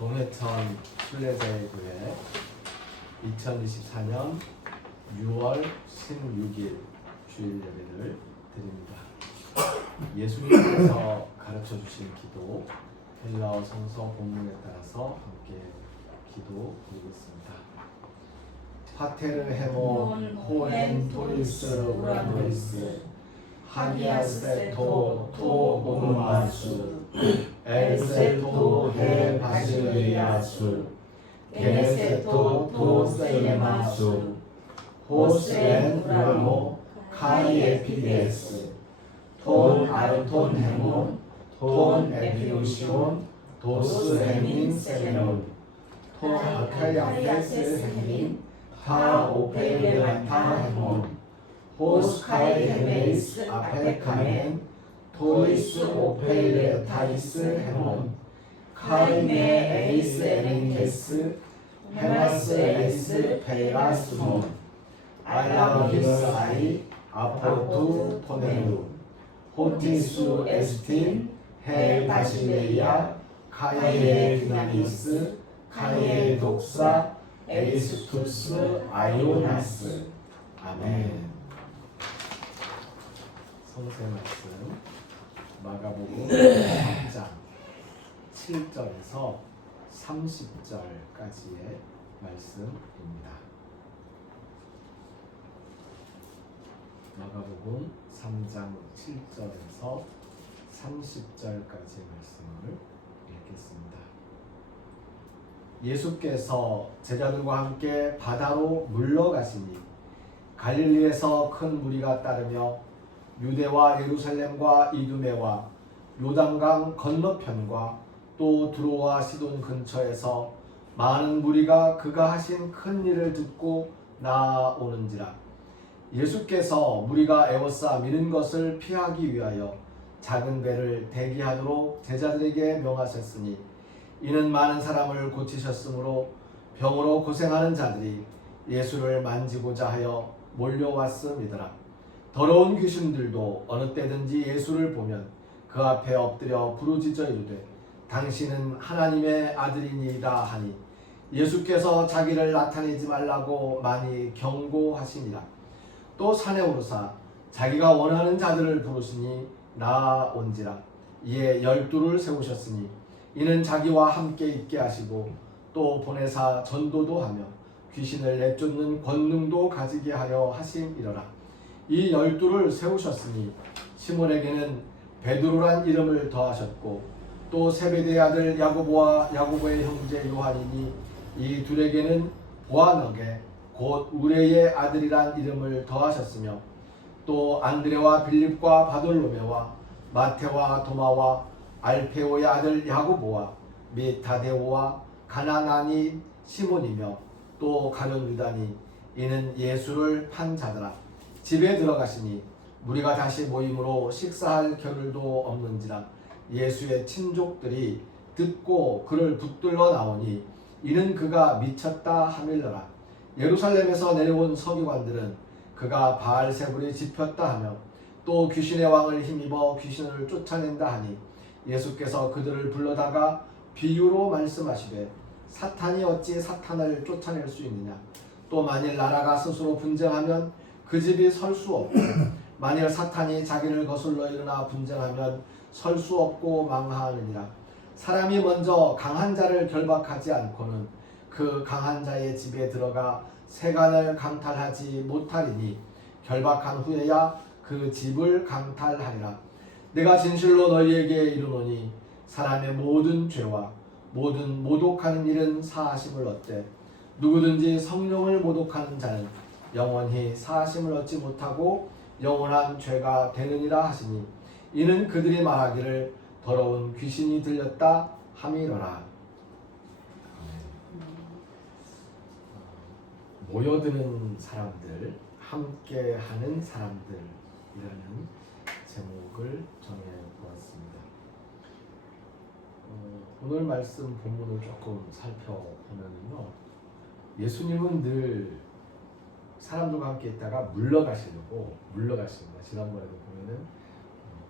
동해천 순례자의교회 2024년 6월 16일 주일 예배를 드립니다. 예수님께서 가르쳐 주신 기도 헬라어 성서 본문에 따라서 함께 기도 드리겠습니다. 파테르 헤몬 호엔 토리스 우라노이스 하기아세토 토 오누마수 엘세토 헬 바실리아수 게네세토 토 셀레마수 호스엔 우라노 카이 에피데스 톤 아르톤 헤몬 톤 에피우시온 도스 헤민 셀레몬 톤 아카이아페스 헤민 타 오페르타 헤몬 호스카이 헤메이스 아페 카멘 토리스 오페르 타이스 헤몬 카이메 에이스 에린케스 헤마스 에이스 페이라스몬 알라비스 아이 아포투 토네루 호티수 에스틴 헬 바실레이아 카이에 피나니스 카이에 독사 에이스투스 아이오나스. 아멘. 성서의 말씀 마가복음 3장 7절에서 30절까지의 말씀입니다. 마가복음 3장 7절에서 30절까지의 말씀을 읽겠습니다. 예수께서 제자들과 함께 바다로 물러가시니 갈릴리에서 큰 무리가 따르며 유대와 예루살렘과 이두메와 요단강 건너편과 또 두로와 시돈 근처에서 많은 무리가 그가 하신 큰 일을 듣고 나아오는지라. 예수께서 무리가 에워싸 미는 것을 피하기 위하여 작은 배를 대기하도록 제자들에게 명하셨으니 이는 많은 사람을 고치셨으므로 병으로 고생하는 자들이 예수를 만지고자 하여 몰려왔음이더라. 더러운 귀신들도 어느 때든지 예수를 보면 그 앞에 엎드려 부르짖어 이르되 당신은 하나님의 아들이니이다 하니 예수께서 자기를 나타내지 말라고 많이 경고하시니라. 또 산에 오르사 자기가 원하는 자들을 부르시니 나아온지라. 이에 12를 세우셨으니 이는 자기와 함께 있게 하시고 또 보내사 전도도 하며 귀신을 내쫓는 권능도 가지게 하려 하심이러라. 이 12를 세우셨으니 시몬에게는 베드로란 이름을 더하셨고 또 세베대의 아들 야고보와 야고보의 형제 요한이니 이 둘에게는 보아너게 곧 우레의 아들이란 이름을 더하셨으며 또 안드레와 빌립과 바돌로메와 마테와 도마와 알페오의 아들 야고보와 및 다데오와 가나나니 시몬이며 또 가룟 유다니 이는 예수를 판 자더라. 집에 들어가시니 무리가 다시 모임으로 식사할 겨를도 없는지라. 예수의 친족들이 듣고 그를 붙들러 나오니 이는 그가 미쳤다 하밀러라. 예루살렘에서 내려온 서기관들은 그가 바알세불이 집혔다 하며 또 귀신의 왕을 힘입어 귀신을 쫓아낸다 하니 예수께서 그들을 불러다가 비유로 말씀하시되 사탄이 어찌 사탄을 쫓아낼 수 있느냐. 또 만일 나라가 스스로 분쟁하면 그 집이 설 수 없고 만일 사탄이 자기를 거슬러 일어나 분쟁하면 설 수 없고 망하느니라. 사람이 먼저 강한 자를 결박하지 않고는 그 강한 자의 집에 들어가 세간을 강탈하지 못하리니 결박한 후에야 그 집을 강탈하리라. 내가 진실로 너희에게 이르노니 사람의 모든 죄와 모든 모독하는 일은 사하심을 얻되 누구든지 성령을 모독하는 자는 영원히 사하심을 얻지 못하고 영원한 죄가 되느니라 하시니 이는 그들이 말하기를 더러운 귀신이 들렸다 함이로라. 모여드는 사람들, 함께하는 사람들이라는 제목을 정해보았습니다. 오늘 말씀 본문을 조금 살펴보면요, 예수님은 늘 사람들과 함께 있다가 물러가시는 거예요. 지난번에도 보면은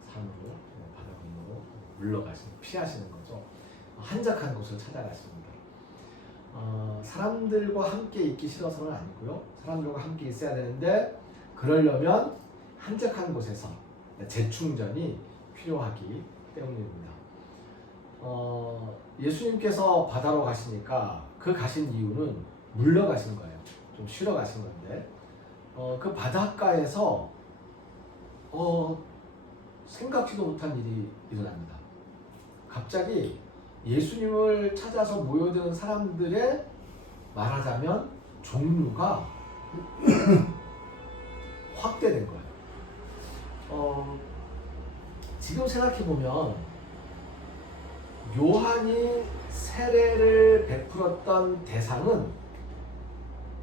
산으로 바다 건너로 물러가시는, 피하시는 거죠. 한적한 곳을 찾아갔습니다. 사람들과 함께 있기 싫어서는 아니고요. 사람들과 함께 있어야 되는데 그러려면 한적한 곳에서 재충전이 필요하기 때문입니다. 예수님께서 바다로 가시니까 그 가신 이유는 물러가신 거예요. 좀 쉬러 가신 건데 그 바닷가에서 생각지도 못한 일이 일어납니다. 갑자기 예수님을 찾아서 모여드는 사람들의 말하자면 종류가 확대된 거예요. 지금 생각해보면 요한이 세례를 베풀었던 대상은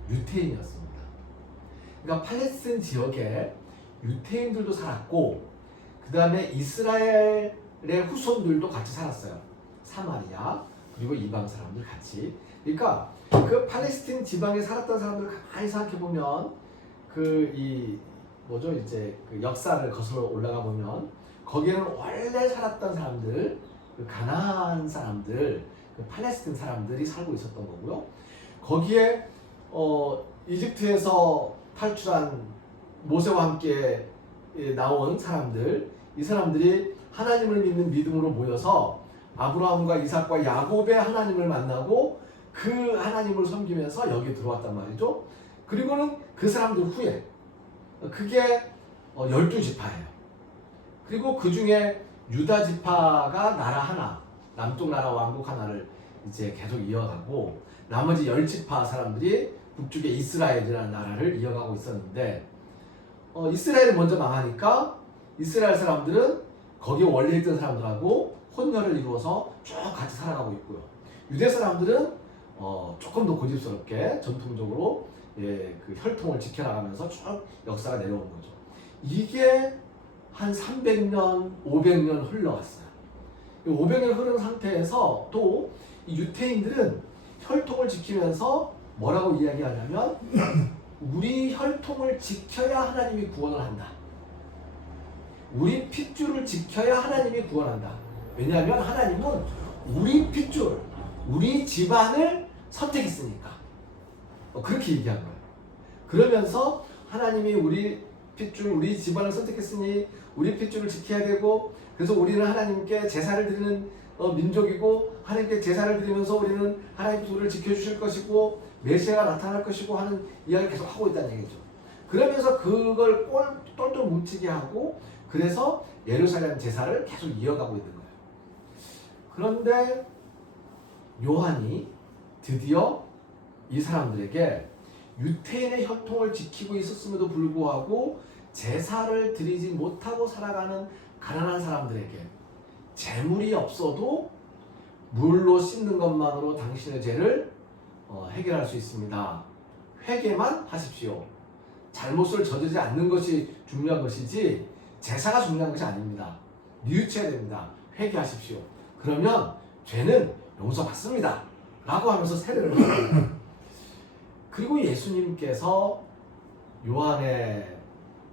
유태인이었습니다. 그러니까 팔레스틴 지역에 유태인들도 살았고 그 다음에 이스라엘의 후손들도 같이 살았어요. 사마리아 그리고 이방 사람들 같이. 그러니까 그 팔레스틴 지방에 살았던 사람들 가만히 생각해 보면 그 역사를 거슬러 올라가 보면 거기에는 원래 살았던 사람들, 그 가나안 사람들, 그 팔레스틴 사람들이 살고 있었던 거고요. 거기에 이집트에서 탈출한 모세와 함께 나온 사람들, 이 사람들이 하나님을 믿는 믿음으로 모여서 아브라함과 이삭과 야곱의 하나님을 만나고 그 하나님을 섬기면서 여기 들어왔단 말이죠. 그리고는 그 사람들 후에 그게 12지파예요. 그리고 그 중에 유다 지파가 나라 하나, 남쪽 나라 왕국 하나를 이제 계속 이어가고 나머지 10지파 사람들이 북쪽의 이스라엘이라는 나라를 이어가고 있었는데 이스라엘이 먼저 망하니까 이스라엘 사람들은 거기에 원래 있던 사람들하고 혼혈을 이루어서 쭉 같이 살아가고 있고요. 유대 사람들은 조금 더 고집스럽게 전통적으로 그 혈통을 지켜나가면서 쭉 역사가 내려오는 거죠. 이게 한 300년, 500년 흘러갔어요. 500년 흐른 상태에서 또 이 유태인들은 혈통을 지키면서 뭐라고 이야기하냐면 우리 혈통을 지켜야 하나님이 구원을 한다. 우리 핏줄을 지켜야 하나님이 구원한다. 왜냐하면 하나님은 우리 핏줄, 우리 집안을 선택했으니까. 그렇게 얘기한 거예요. 그러면서 하나님이 우리 핏줄, 우리 집안을 선택했으니 우리 핏줄을 지켜야 되고 그래서 우리는 하나님께 제사를 드리는 민족이고 하나님께 제사를 드리면서 우리는 하나님 핏줄을 지켜주실 것이고 메시아가 나타날 것이고 하는 이야기를 계속 하고 있다는 얘기죠. 그러면서 그걸 똘똘 뭉치게 하고 그래서 예루살렘 제사를 계속 이어가고 있는 거예요. 그런데 요한이 드디어 이 사람들에게 유태인의 혈통을 지키고 있었음에도 불구하고 제사를 드리지 못하고 살아가는 가난한 사람들에게 재물이 없어도 물로 씻는 것만으로 당신의 죄를 해결할 수 있습니다. 회개만 하십시오. 잘못을 저지르지 않는 것이 중요한 것이지 제사가 중요한 것이 아닙니다. 뉘우쳐야 됩니다. 회개하십시오. 그러면 죄는 용서받습니다. 라고 하면서 세례를 합니다. 그리고 예수님께서 요한의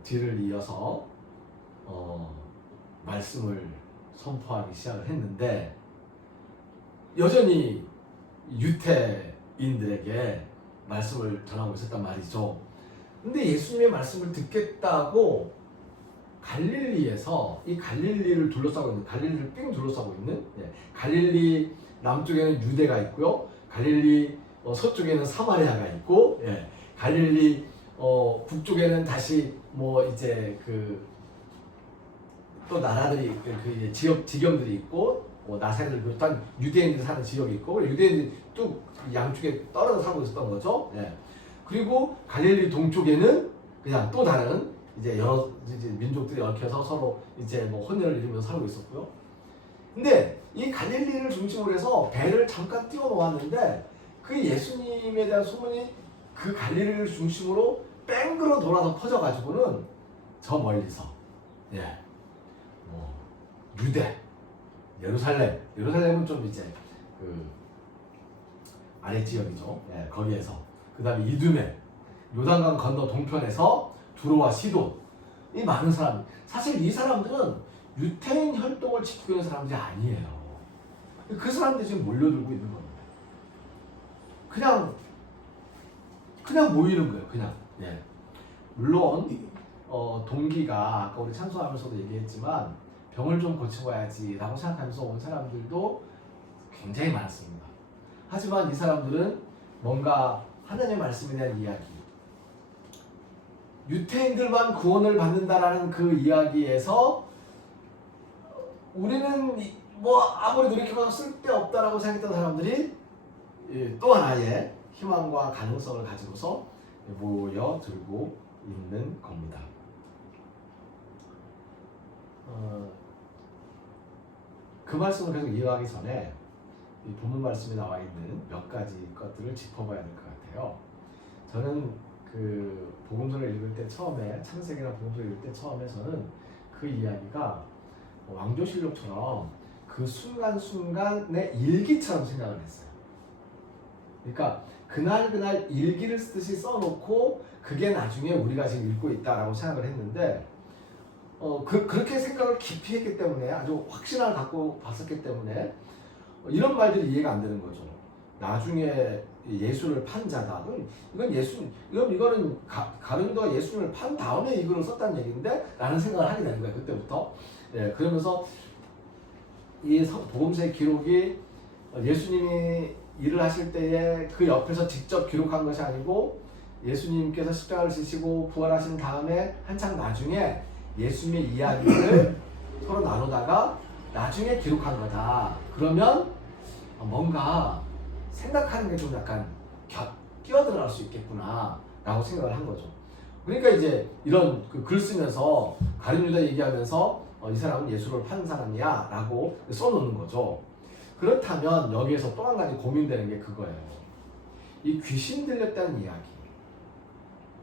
뒤를 이어서 말씀을 선포하기 시작을 했는데 여전히 유태인들에게 말씀을 전하고 있었단 말이죠. 근데 예수님의 말씀을 듣겠다고 갈릴리에서 이 갈릴리를 둘러싸고 있는, 갈릴리를 삥 둘러싸고 있는 갈릴리 남쪽에는 유대가 있고요. 갈릴리 서쪽에는 사마리아가 있고 갈릴리 북쪽에는 다시 이제 또 나라들이 지경들이 있고 나사렛을 비롯한 유대인들이 사는 지역이 있고 유대인들이 또 양쪽에 떨어져 살고 있었던 거죠. 그리고 갈릴리 동쪽에는 그냥 또 다른 이제 여러 민족들이 얽혀서 서로 이제 혼혈을 이루면서 살고 있었고요. 근데 이 갈릴리를 중심으로 해서 배를 잠깐 띄워 놓았는데 그 예수님에 대한 소문이 그 갈릴리를 중심으로 뺑그로 돌아서 퍼져가지고는 저 멀리서 유대, 예루살렘은 좀 이제 아래 지역이죠. 거기에서 그 다음에 이두메, 요단강 건너 동편에서 두로와 시돈, 이 많은 사람, 사실 이 사람들은 유태인 혈통을 지키고 있는 사람들이 아니에요. 그 사람들이 지금 몰려들고 있는 겁니다. 그냥 모이는 거예요. 그냥. 예. 물론 동기가 아까 우리 찬송하면서도 얘기했지만 병을 좀 고쳐봐야지라고 생각하면서 온 사람들도 굉장히 많았습니다. 하지만 이 사람들은 뭔가 하나님의 말씀에 대한 이야기, 유태인들만 구원을 받는다라는 그 이야기에서 우리는 뭐 아무리 노력해봐도 쓸데없다라고 생각했던 사람들이 또 하나의 희망과 가능성을 가지고서 모여들고 있는 겁니다. 그 말씀을 계속 이어가기 전에 이 본문 말씀에 나와 있는 몇 가지 것들을 짚어봐야 될 것 같아요. 저는 그 복음서를 읽을 때 처음에 창세기나 복음서를 읽을 때 처음에 저는 그 이야기가 왕조실록처럼 그 순간순간의 일기처럼 생각을 했어요. 그러니까 그날 일기를 쓰듯이 써놓고 그게 나중에 우리가 지금 읽고 있다라고 생각을 했는데 그렇게 생각을 깊이 했기 때문에 아주 확신을 갖고 봤었기 때문에 이런 말들이 이해가 안 되는 거죠. 나중에 예수를 판 자다. 이거는 가룟도가 예수를 판 다음에 이 글을 썼다는 얘기인데 라는 생각을 하게 되는 거예요. 그때부터. 예, 그러면서 이 복음서의 기록이 예수님이 일을 하실 때에 그 옆에서 직접 기록한 것이 아니고 예수님께서 십자가를 지시고 부활하신 다음에 한참 나중에 예수님의 이야기를 서로 나누다가 나중에 기록한 거다. 그러면 뭔가 생각하는 게 좀 약간 끼어들어갈 수 있겠구나 라고 생각을 한 거죠. 그러니까 이제 이런 글 쓰면서 가룟 유다 얘기하면서 이 사람은 예수를 판 사람이야 라고 써놓는 거죠. 그렇다면 여기에서 또 한 가지 고민되는 게 그거예요. 이 귀신 들렸다는 이야기,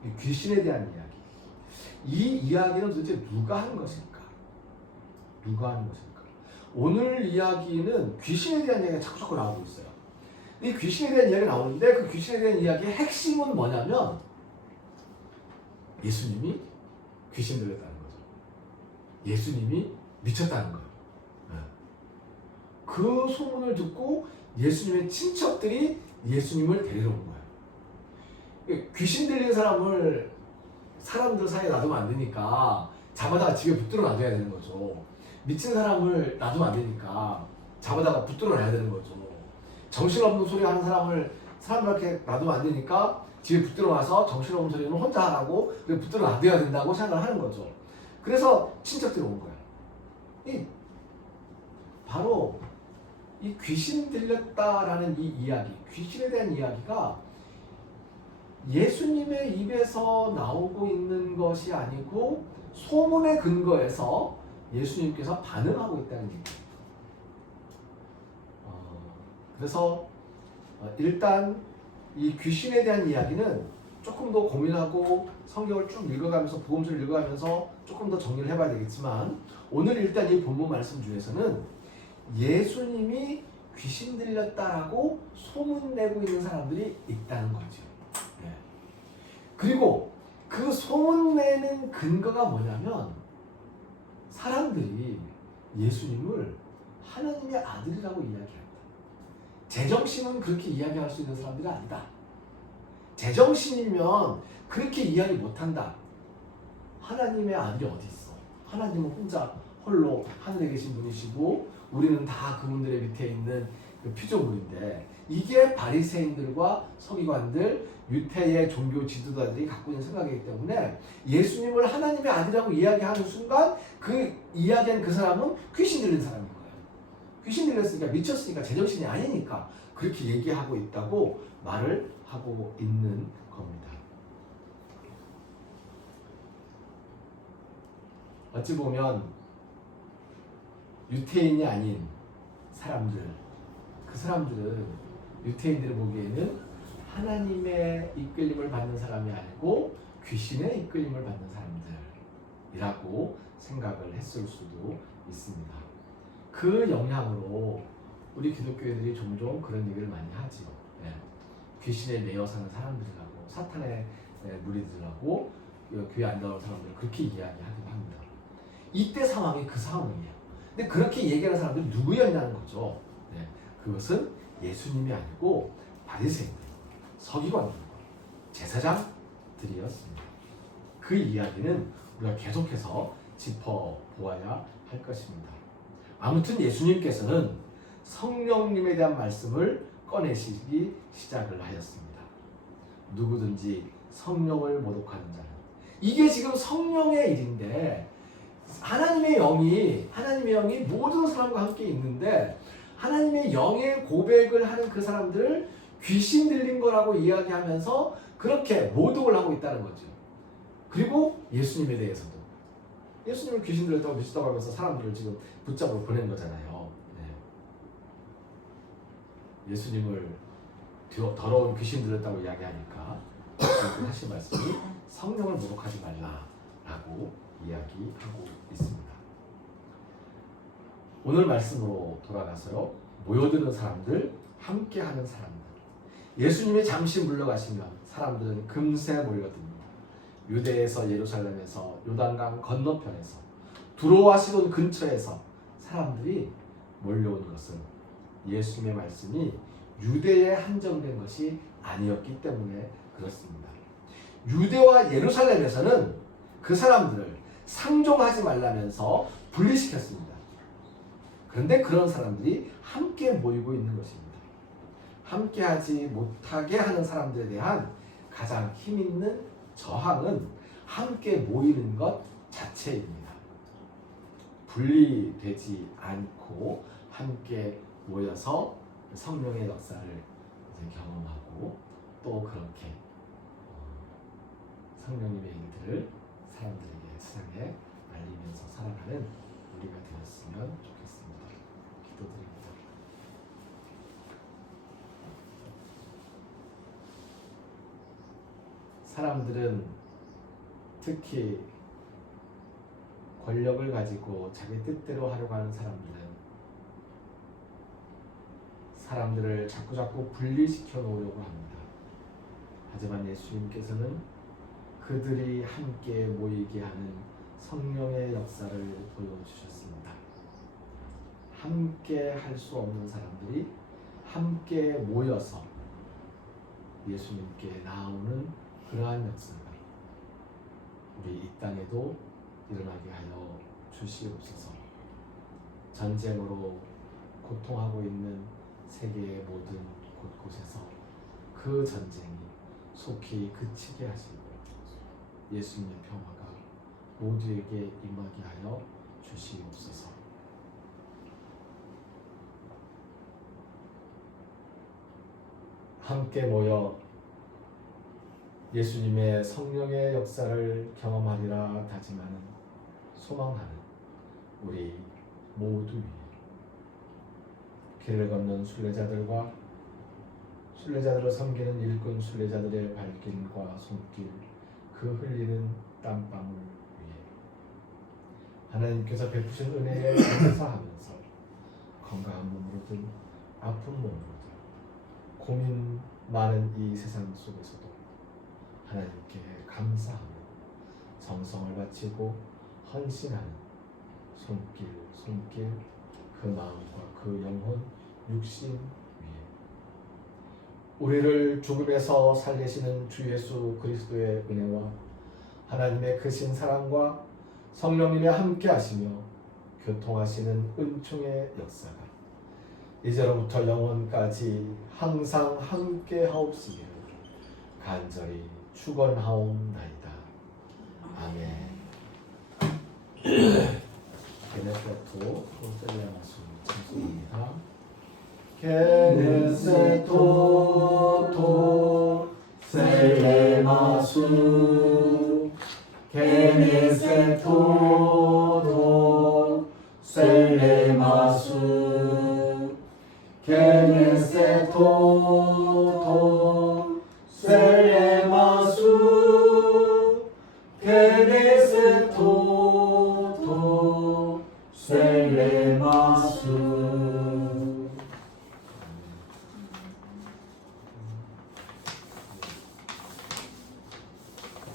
이 귀신에 대한 이야기, 이 이야기는 도대체 누가 한 것일까? 누가 하는 것일까? 오늘 이야기는 귀신에 대한 이야기가 자꾸 나오고 있어요. 이 귀신에 대한 이야기가 나오는데 그 귀신에 대한 이야기의 핵심은 뭐냐면 예수님이 귀신 들렸다는 거죠. 예수님이 미쳤다는 거예요. 그 소문을 듣고 예수님의 친척들이 예수님을 데리러 온 거예요. 귀신 들린 사람들 사이에 놔두면 안 되니까 잡아다가 집에 붙들어 놔둬야 되는 거죠. 미친 사람을 놔두면 안 되니까 잡아다가 붙들어 놔야 되는 거죠. 정신없는 소리 하는 사람들한테 놔두면 안 되니까 집에 붙들어 와서 정신없는 소리는 혼자 하라고 붙들어 놔둬야 된다고 생각을 하는 거죠. 그래서 친척들이 온 거예요. 바로 이 귀신 들렸다라는 이 이야기, 귀신에 대한 이야기가 예수님의 입에서 나오고 있는 것이 아니고 소문의 근거에서 예수님께서 반응하고 있다는 얘기입니다. 그래서 일단 이 귀신에 대한 이야기는 조금 더 고민하고 성경을 쭉 읽어가면서 복음서를 읽어가면서 조금 더 정리를 해봐야 되겠지만 오늘 일단 이 본문 말씀 중에서는 예수님이 귀신 들렸다라고 소문내고 있는 사람들이 있다는 거죠. 네. 그리고 그 소문내는 근거가 뭐냐면 사람들이 예수님을 하나님의 아들이라고 이야기합니다. 제정신은 그렇게 이야기할 수 있는 사람들이 아니다. 제정신이면 그렇게 이야기 못한다. 하나님의 아들이 어디 있어? 하나님은 혼자 홀로 하늘에 계신 분이시고 우리는 다 그분들의 밑에 있는 그 피조물인데 이게 바리새인들과 서기관들, 유태의 종교 지도자들이 갖고 있는 생각이기 때문에 예수님을 하나님의 아들이라고 이야기하는 순간 그 이야기한 그 사람은 귀신 들린 사람인 거예요. 귀신 들렸으니까 미쳤으니까 제정신이 아니니까 그렇게 얘기하고 있다고 말을 하고 있는 겁니다. 어찌 보면 유태인이 아닌 사람들, 그 사람들은 유태인들이 보기에는 하나님의 이끌림을 받는 사람이 아니고 귀신의 이끌림을 받는 사람들이라고 생각을 했을 수도 있습니다. 그 영향으로 우리 기독교인들이 종종 그런 얘기를 많이 하죠. 예. 귀신에 매여 사는 사람들이라고, 사탄의 무리들하고 교회 안 나오는 사람들을 그렇게 이야기하기도 합니다. 이때 상황이 그 상황이에요. 근데 그렇게 얘기하는 사람들이 누구였냐는 거죠. 네, 그것은 예수님이 아니고 바리새인들, 서기관들, 제사장들이었습니다. 그 이야기는 우리가 계속해서 짚어보아야 할 것입니다. 아무튼 예수님께서는 성령님에 대한 말씀을 꺼내시기 시작을 하였습니다. 누구든지 성령을 모독하는 자는, 이게 지금 성령의 일인데, 하나님의 영이 모든 사람과 함께 있는데 하나님의 영의 고백을 하는 그 사람들을 귀신 들린 거라고 이야기하면서 그렇게 모독을 하고 있다는 거죠. 그리고 예수님에 대해서도, 예수님을 귀신 들렸다고 믿었다고 하면서 사람들을 지금 붙잡아 보낸 거잖아요. 네. 예수님을 더러운 귀신 들렸다고 이야기하니까 예수님께서 하신 말씀이 성령을 모독하지 말라라고 이야기하고 있습니다. 오늘 말씀으로 돌아가서요. 모여드는 사람들, 함께하는 사람들. 예수님이 잠시 물러가시면 사람들은 금세 몰려듭니다. 유대에서 예루살렘에서 요단강 건너편에서 두로와 시돈 근처에서 사람들이 몰려온 것은 예수님의 말씀이 유대에 한정된 것이 아니었기 때문에 그렇습니다. 유대와 예루살렘에서는 그 사람들을 상종하지 말라면서 분리시켰습니다. 그런데 그런 사람들이 함께 모이고 있는 것입니다. 함께하지 못하게 하는 사람들에 대한 가장 힘있는 저항은 함께 모이는 것 자체입니다. 분리되지 않고 함께 모여서 성령의 역사를 경험하고 또 그렇게 성령님의 일들을 사람들에게, 세상에 알리면서 살아가는 우리가 되었으면 좋겠습니다. 기도드립니다. 사람들은 특히 권력을 가지고 자기 뜻대로 하려고 하는 사람들을 자꾸자꾸 분리시켜 놓으려고 합니다. 하지만 예수님께서는 그들이 함께 모이게 하는 성령의 역사를 보여주셨습니다. 함께 할 수 없는 사람들이 함께 모여서 예수님께 나오는 그러한 역사가 우리 이 땅에도 일어나게 하여 주시옵소서. 전쟁으로 고통하고 있는 세계의 모든 곳곳에서 그 전쟁이 속히 그치게 하시고 예수님의 평화가 모두에게 임하게 하여 주시옵소서. 함께 모여 예수님의 성령의 역사를 경험하리라 다짐하는, 소망하는 우리 모두 위에 길을 걷는 순례자들과 순례자들을 섬기는 일꾼 순례자들의 발길과 손길, 그 흘리는 땀방울 위에 하나님께서 베푸신 은혜에 감사하면서 건강한 몸으로든 아픈 몸으로든 고민 많은 이 세상 속에서도 하나님께 감사하며 정성을 바치고 헌신하는 손길 그 마음과 그 영혼 육신 위에 우리를 죽음에서 살리시는 주 예수 그리스도의 은혜와 하나님의 크신 사랑과 성령님의 함께 하시며 교통하시는 은총의 역사가 이제로부터 영원까지 항상 함께 하옵시기를 간절히 축원하옵나이다. 아멘. 게네세토 셀레마수 찬송입니다. 게네세토 셀레마수 게네세토 셀레마수 게네세토 셀레마수 게네세토 셀레마수.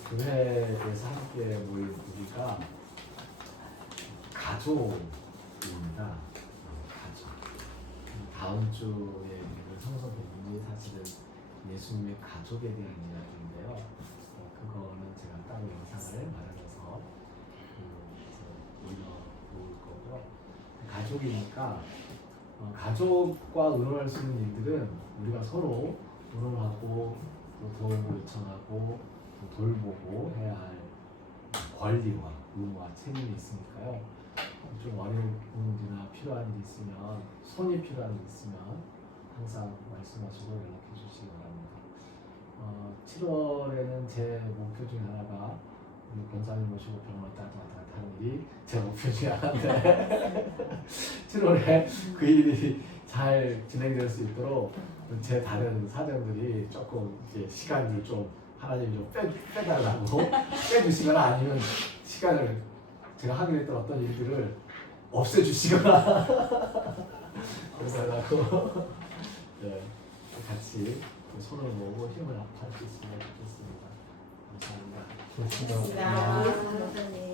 교회에서 함께 모인 우리가 가족입니다. 다음 주에 있는 성서 본문이 사실은 예수님의 가족에 대한 이야기인데요. 그거는 제가 따로 영상을 마련해서 올려놓을 거고요. 가족이니까 가족과 의논할 수 있는 일들은 우리가 서로 의논하고 또 도움을 요청하고 또 돌보고 해야 할 권리와 의무와 책임이 있으니까요. 좀 어려운 일이나 필요한 일이 있으면 손이 필요한 일이 있으면 항상 말씀하시고 연락해 주시기 바랍니다. 7월에는 제 목표 중에 하나가 우리 권사님 모시고 병원 왔다 갔다 하는 일이 제 목표 중에 하나인데 7월에 그 일이 잘 진행될 수 있도록 제 다른 사정들이 조금 이제 시간을 좀 하나님이 좀 빼달라고 빼주시거나 아니면 시간을 제가 하기로 했던 어떤 일들을 없애주시거나 그러달라고 네, 같이 손을 모으고 힘을 합할 수 있으면 좋겠습니다. 감사합니다. 고맙습니다.